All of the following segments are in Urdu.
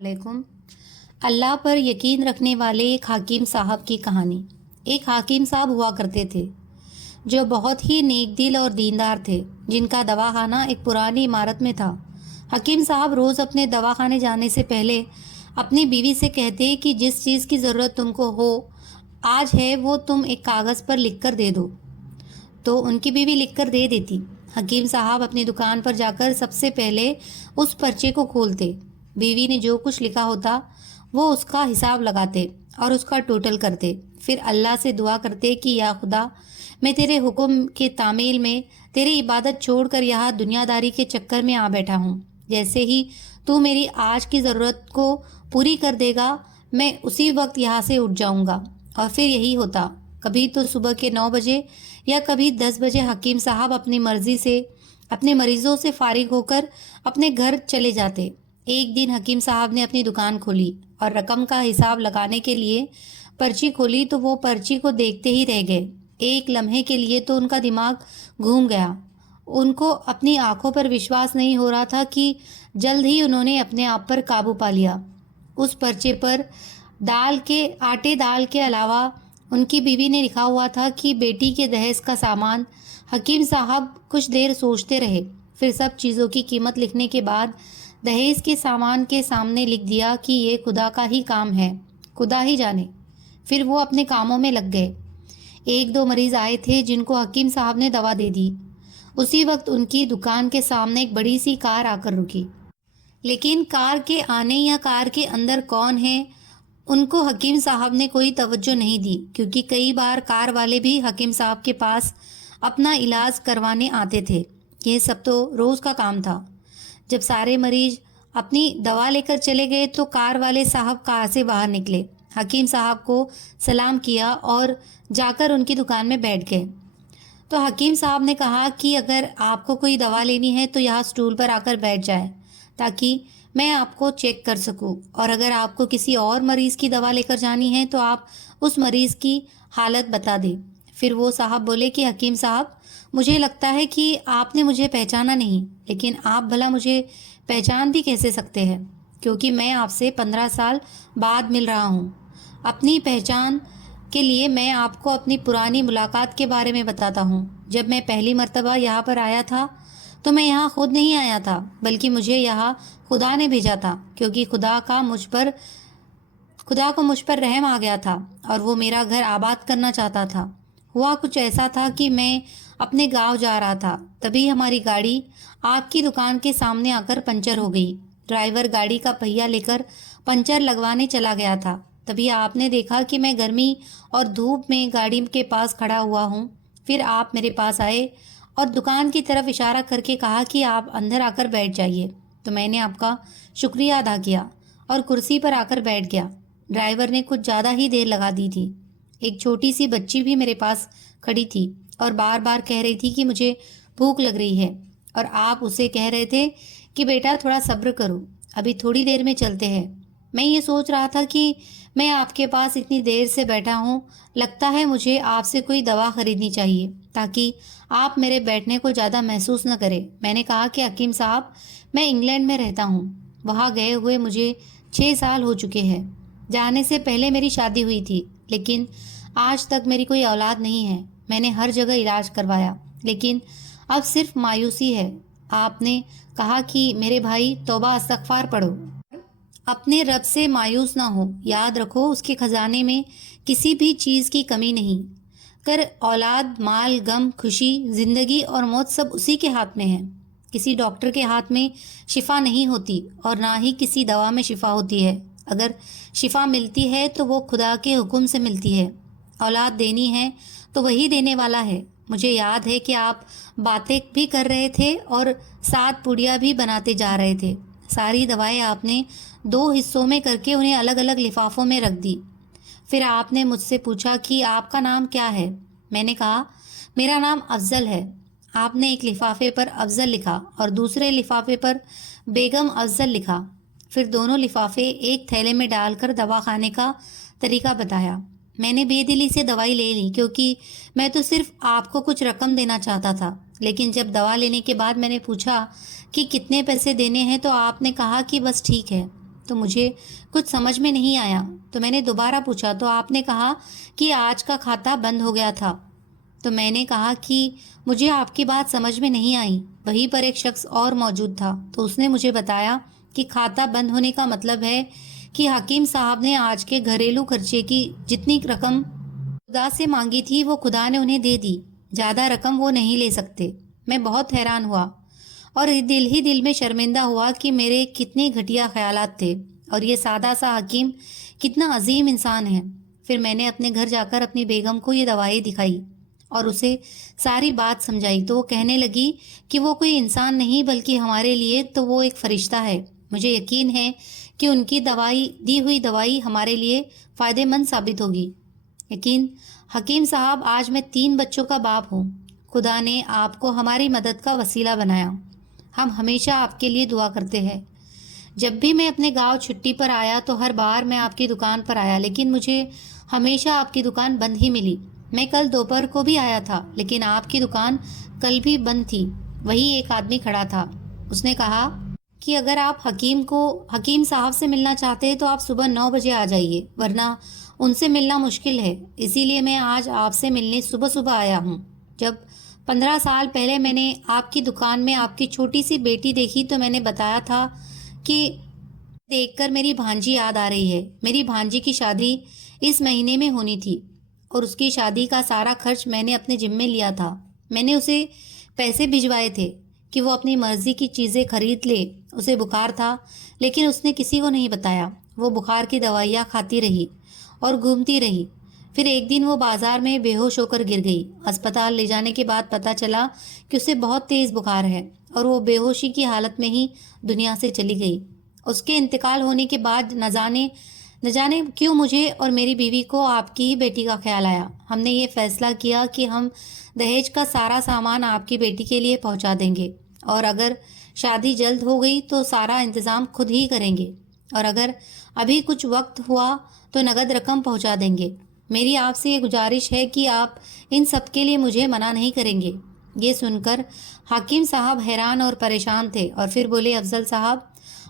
علیکم۔ اللہ پر یقین رکھنے والے ایک حکیم صاحب کی کہانی۔ ایک حکیم صاحب ہوا کرتے تھے جو بہت ہی نیک دل اور دیندار تھے، جن کا دواخانہ ایک پرانی عمارت میں تھا۔ حکیم صاحب روز اپنے دواخانے جانے سے پہلے اپنی بیوی سے کہتے کہ جس چیز کی ضرورت تم کو ہو آج ہے وہ تم ایک کاغذ پر لکھ کر دے دو، تو ان کی بیوی لکھ کر دے دیتی۔ حکیم صاحب اپنی دکان پر جا کر سب سے پہلے اس پرچے کو کھولتے، بیوی نے جو کچھ لکھا ہوتا وہ اس کا حساب لگاتے اور اس کا ٹوٹل کرتے، پھر اللہ سے دعا کرتے کہ یا خدا، میں تیرے حکم کے تعمیل میں تیری عبادت چھوڑ کر یہاں دنیا داری کے چکر میں آ بیٹھا ہوں، جیسے ہی تو میری آج کی ضرورت کو پوری کر دے گا میں اسی وقت یہاں سے اٹھ جاؤں گا۔ اور پھر یہی ہوتا، کبھی تو صبح کے 9 بجے یا کبھی 10 بجے حکیم صاحب اپنی مرضی سے اپنے مریضوں سے فارغ ہو کر اپنے گھر چلے جاتے۔ ایک دن حکیم صاحب نے اپنی دکان کھولی اور رقم کا حساب لگانے کے لیے پرچی کھولی تو وہ پرچی کو دیکھتے ہی رہ گئے۔ ایک لمحے کے لیے تو ان کا دماغ گھوم گیا، ان کو اپنی آنکھوں پر وشواس نہیں ہو رہا تھا کہ جلد ہی انہوں نے اپنے آپ پر قابو پا لیا۔ اس پرچے پر آٹے دال کے علاوہ ان کی بیوی نے لکھا ہوا تھا کہ بیٹی کے دہیز کا سامان۔ حکیم صاحب کچھ دیر سوچتے رہے، پھر سب چیزوں کی قیمت لکھنے کے بعد دہیز کے سامان کے سامنے لکھ دیا کہ یہ خدا کا ہی کام ہے، خدا ہی جانے۔ پھر وہ اپنے کاموں میں لگ گئے۔ 1-2 مریض آئے تھے جن کو حکیم صاحب نے دوا دے دی۔ اسی وقت ان کی دکان کے سامنے ایک بڑی سی کار آ کر رکی، لیکن کار کے آنے یا کار کے اندر کون ہے ان کو حکیم صاحب نے کوئی توجہ نہیں دی، کیونکہ کئی بار کار والے بھی حکیم صاحب کے پاس اپنا علاج کروانے آتے تھے۔ یہ سب تو روز کا کام تھا۔ جب سارے مریض اپنی دوا لے کر چلے گئے تو کار والے صاحب کار سے باہر نکلے، حکیم صاحب کو سلام کیا اور جا کر ان کی دکان میں بیٹھ گئے۔ تو حکیم صاحب نے کہا کہ اگر آپ کو کوئی دوا لینی ہے تو یہاں سٹول پر آ کر بیٹھ جائے تاکہ میں آپ کو چیک کر سکوں، اور اگر آپ کو کسی اور مریض کی دوا لے کر جانی ہے تو آپ اس مریض کی حالت بتا دیں۔ پھر وہ صاحب بولے کہ حکیم صاحب، مجھے لگتا ہے کہ آپ نے مجھے پہچانا نہیں، لیکن آپ بھلا مجھے پہچان بھی کیسے سکتے ہیں، کیونکہ میں آپ سے 15 سال بعد مل رہا ہوں۔ اپنی پہچان کے لیے میں آپ کو اپنی پرانی ملاقات کے بارے میں بتاتا ہوں۔ جب میں پہلی مرتبہ یہاں پر آیا تھا تو میں یہاں خود نہیں آیا تھا، بلکہ مجھے یہاں خدا نے بھیجا تھا، کیونکہ خدا کو مجھ پر رحم آ گیا تھا اور وہ میرا گھر آباد کرنا چاہتا تھا۔ ہوا کچھ ایسا تھا کہ میں اپنے گاؤں جا رہا تھا، تبھی ہماری گاڑی آپ کی دکان کے سامنے آ کر پنچر ہو گئی۔ ڈرائیور گاڑی کا پہیہ لے کر پنچر لگوانے چلا گیا تھا، تبھی آپ نے دیکھا کہ میں گرمی اور دھوپ میں گاڑی کے پاس کھڑا ہوا ہوں۔ پھر آپ میرے پاس آئے اور دکان کی طرف اشارہ کر کے کہا کہ آپ اندر آ کر بیٹھ جائیے، تو میں نے آپ کا شکریہ ادا کیا اور کرسی پر آ کر بیٹھ گیا۔ ڈرائیور نے کچھ زیادہ ہی دیر لگا دی تھی۔ ایک چھوٹی سی بچی بھی میرے پاس کھڑی تھی اور بار بار کہہ رہی تھی کہ مجھے بھوک لگ رہی ہے، اور آپ اسے کہہ رہے تھے کہ بیٹا تھوڑا صبر کرو، ابھی تھوڑی دیر میں چلتے ہیں۔ میں یہ سوچ رہا تھا کہ میں آپ کے پاس اتنی دیر سے بیٹھا ہوں، لگتا ہے مجھے آپ سے کوئی دوا خریدنی چاہیے تاکہ آپ میرے بیٹھنے کو زیادہ محسوس نہ کریں۔ میں نے کہا کہ حکیم صاحب، میں انگلینڈ میں رہتا ہوں، وہاں گئے ہوئے مجھے 6 سال ہو چکے ہیں۔ جانے سے پہلے میری شادی ہوئی تھی، لیکن آج تک میری کوئی اولاد نہیں ہے۔ میں نے ہر جگہ علاج کروایا، لیکن اب صرف مایوسی ہے۔ آپ نے کہا کہ میرے بھائی توبہ استغفار پڑھو، اپنے رب سے مایوس نہ ہو، یاد رکھو اس کے خزانے میں کسی بھی چیز کی کمی نہیں۔ کر اولاد، مال، غم، خوشی، زندگی اور موت سب اسی کے ہاتھ میں ہے۔ کسی ڈاکٹر کے ہاتھ میں شفا نہیں ہوتی اور نہ ہی کسی دوا میں شفا ہوتی ہے۔ اگر شفا ملتی ہے تو وہ خدا کے حکم سے ملتی ہے۔ اولاد دینی ہے تو وہی دینے والا ہے۔ مجھے یاد ہے کہ آپ باتیں بھی کر رہے تھے اور 7 پوڑیاں بھی بناتے جا رہے تھے۔ ساری دوائیں آپ نے 2 حصوں میں کر کے انہیں الگ الگ لفافوں میں رکھ دی۔ پھر آپ نے مجھ سے پوچھا کہ آپ کا نام کیا ہے؟ میں نے کہا میرا نام افضل ہے۔ آپ نے ایک لفافے پر افضل لکھا اور دوسرے لفافے پر بیگم افضل لکھا، پھر دونوں لفافے ایک تھیلے میں ڈال کر دواخانے کا طریقہ بتایا۔ میں نے بے دلی سے دوائی لے لی، کیونکہ میں تو صرف آپ کو کچھ رقم دینا چاہتا تھا، لیکن جب دوا لینے کے بعد میں نے پوچھا کہ کتنے پیسے دینے ہیں تو آپ نے کہا کہ بس ٹھیک ہے۔ تو مجھے کچھ سمجھ میں نہیں آیا، تو میں نے دوبارہ پوچھا تو آپ نے کہا کہ آج کا کھاتا بند ہو گیا تھا۔ تو میں نے کہا کہ مجھے آپ کی بات سمجھ میں نہیں آئی۔ وہیں پر ایک شخص اور موجود تھا، تو اس نے مجھے بتایا کہ کھاتا بند ہونے کا مطلب ہے کہ حکیم صاحب نے آج کے گھریلو خرچے کی جتنی رقم خدا سے مانگی تھی وہ خدا نے انہیں دے دی، زیادہ رقم وہ نہیں لے سکتے۔ میں بہت حیران ہوا اور دل ہی دل میں شرمندہ ہوا کہ میرے کتنے گھٹیا خیالات تھے اور یہ سادہ سا حکیم کتنا عظیم انسان ہے۔ پھر میں نے اپنے گھر جا کر اپنی بیگم کو یہ دوائی دکھائی اور اسے ساری بات سمجھائی، تو وہ کہنے لگی کہ وہ کوئی انسان نہیں بلکہ ہمارے لیے تو وہ ایک فرشتہ ہے۔ مجھے یقین ہے کہ ان کی دی ہوئی دوائی ہمارے لیے فائدہ مند ثابت ہوگی۔ یقین حکیم صاحب، آج میں 3 بچوں کا باپ ہوں۔ خدا نے آپ کو ہماری مدد کا وسیلہ بنایا۔ ہم ہمیشہ آپ کے لیے دعا کرتے ہیں۔ جب بھی میں اپنے گاؤں چھٹی پر آیا تو ہر بار میں آپ کی دکان پر آیا، لیکن مجھے ہمیشہ آپ کی دکان بند ہی ملی۔ میں کل دوپہر کو بھی آیا تھا، لیکن آپ کی دکان کل بھی بند تھی۔ وہی ایک آدمی کھڑا تھا۔ اس نے کہا کہ اگر آپ حکیم صاحب سے ملنا چاہتے ہیں تو آپ صبح 9 بجے آ جائیے، ورنہ ان سے ملنا مشکل ہے۔ اسی لیے میں آج آپ سے ملنے صبح آیا ہوں۔ جب 15 سال پہلے میں نے آپ کی دکان میں آپ کی چھوٹی سی بیٹی دیکھی تو میں نے بتایا تھا کہ دیکھ کر میری بھانجی یاد آ رہی ہے۔ میری بھانجی کی شادی اس مہینے میں ہونی تھی اور اس کی شادی کا سارا خرچ میں نے اپنے ذمے لیا تھا۔ میں نے اسے پیسے بھجوائے تھے کہ وہ اپنی مرضی کی چیزیں خرید لے۔ اسے بخار تھا لیکن اس نے کسی کو نہیں بتایا۔ وہ بخار کی دوائیاں کھاتی رہی اور گھومتی رہی۔ پھر ایک دن وہ بازار میں بے ہوش ہو کر گر گئی۔ اسپتال لے جانے کے بعد پتہ چلا کہ اسے بہت تیز بخار ہے اور وہ بے ہوشی کی حالت میں ہی دنیا سے چلی گئی۔ اس کے انتقال ہونے کے بعد نہ جانے کیوں مجھے اور میری بیوی کو آپ کی ہی بیٹی کا خیال آیا۔ ہم نے یہ فیصلہ کیا کہ ہم دہیج کا سارا سامان آپ کی بیٹی کے لیے پہنچا دیں گے، اور اگر شادی جلد ہو گئی تو سارا انتظام خود ہی کریں گے، اور اگر ابھی کچھ وقت ہوا تو نقد رقم پہنچا دیں گے۔ میری آپ سے یہ گزارش ہے کہ آپ ان سب کے لیے مجھے منع نہیں کریں گے۔ یہ سن کر حکیم صاحب حیران اور پریشان تھے اور پھر بولے، افضل صاحب،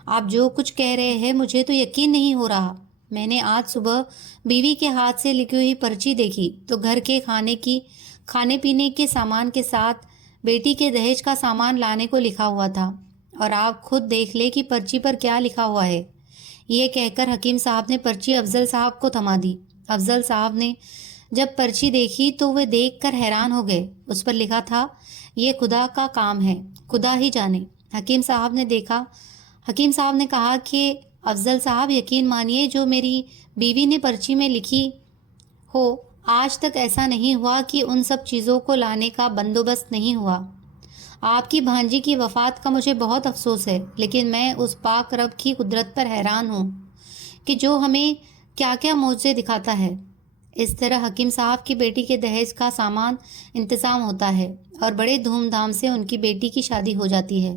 آپ جو کچھ کہہ رہے ہیں مجھے تو یقین نہیں ہو رہا۔ میں نے آج صبح بیوی کے ہاتھ سے لکھی ہوئی پرچی دیکھی تو گھر کے کھانے پینے کے سامان کے ساتھ بیٹی کے دہیج کا سامان لانے کو لکھا ہوا تھا، اور آپ خود دیکھ لیں کہ پرچی پر کیا لکھا ہوا ہے۔ یہ کہہ کر حکیم صاحب نے پرچی افضل صاحب کو تھما دی۔ افضل صاحب نے جب پرچی دیکھی تو وہ دیکھ کر حیران ہو گئے۔ اس پر لکھا تھا، یہ خدا کا کام ہے، خدا ہی جانے۔ حکیم صاحب نے کہا کہ افضل صاحب، یقین مانیے جو میری بیوی نے پرچی میں لکھی ہو، آج تک ایسا نہیں ہوا کہ ان سب چیزوں کو لانے کا بندوبست نہیں ہوا۔ آپ کی بھانجی کی وفات کا مجھے بہت افسوس ہے، لیکن میں اس پاک رب کی قدرت پر حیران ہوں کہ جو ہمیں کیا کیا معجزے دکھاتا ہے۔ اس طرح حکیم صاحب کی بیٹی کے دہیج کا سامان انتظام ہوتا ہے اور بڑے دھوم دھام سے ان کی بیٹی کی شادی ہو جاتی ہے۔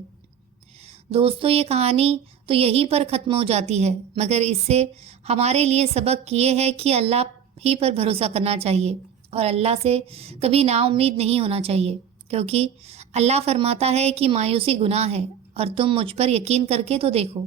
دوستو، یہ کہانی تو یہیں پر ختم ہو جاتی ہے، مگر اس سے ہمارے لیے سبق یہ ہے کہ اللہ ہی پر بھروسہ کرنا چاہیے اور اللہ سے کبھی نا امید نہیں ہونا چاہیے، کیونکہ اللہ فرماتا ہے کہ مایوسی گناہ ہے، اور تم مجھ پر یقین کر کے تو دیکھو۔